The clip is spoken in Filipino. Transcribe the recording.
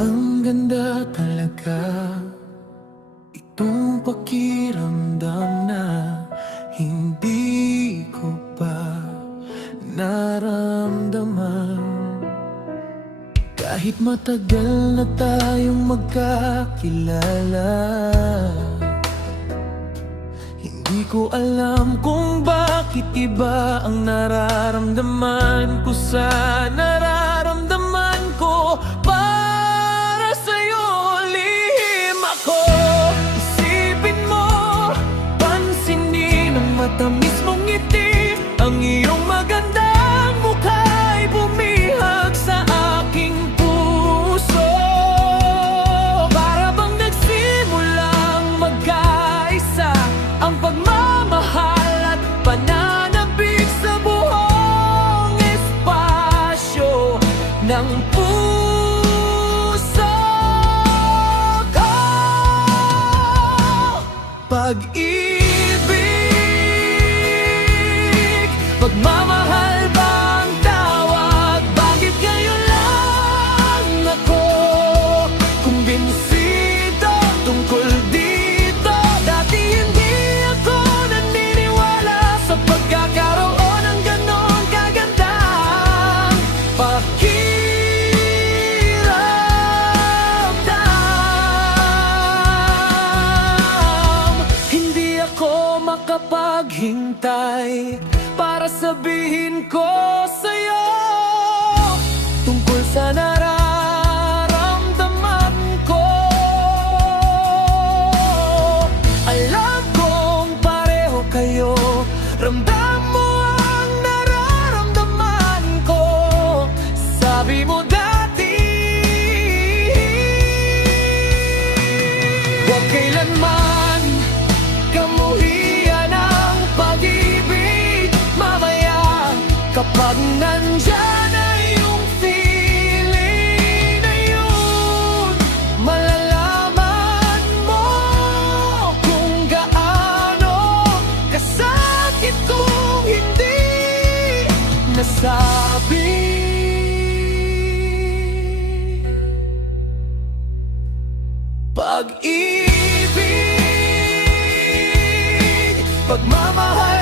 Ang ganda talaga itong pakiramdam na hindi ko pa naramdaman. Kahit matagal na tayong magkakilala, hindi ko alam kung bakit iba ang nararamdaman ko sa nararamdaman ko. Para sa'yo lihim ako, isipin mo, pansinin ang matamis mong ngiti. Ang iyong magandang mukha'y bumihag sa aking puso. Para bang nagsimulang magkaisa ang pagmamahal at pananabik sa buong espasyo ng puso ko. Pag-ibig, pagmamahal ba ang tawag? Bakit ngayon lang ako kumbinsido tungkol dito? Dati hindi ako naniniwala sa pagkakaroon ng ganon kagandang pakiramdam. Hindi ako makapaghintay para sabihin ko sa'yo tungkol sa nararamdaman ko. Alam kong pareho kayo, ramdam mo ang nararamdaman ko. Sabi mo dati, huwag kailanman kamuhian ang pag-ibig. Mamaya kapag nandyan na yung feeling na yun, malalaman mo kung gaano kasakit kung hindi nasabi. Pag-ibig, pagmamahal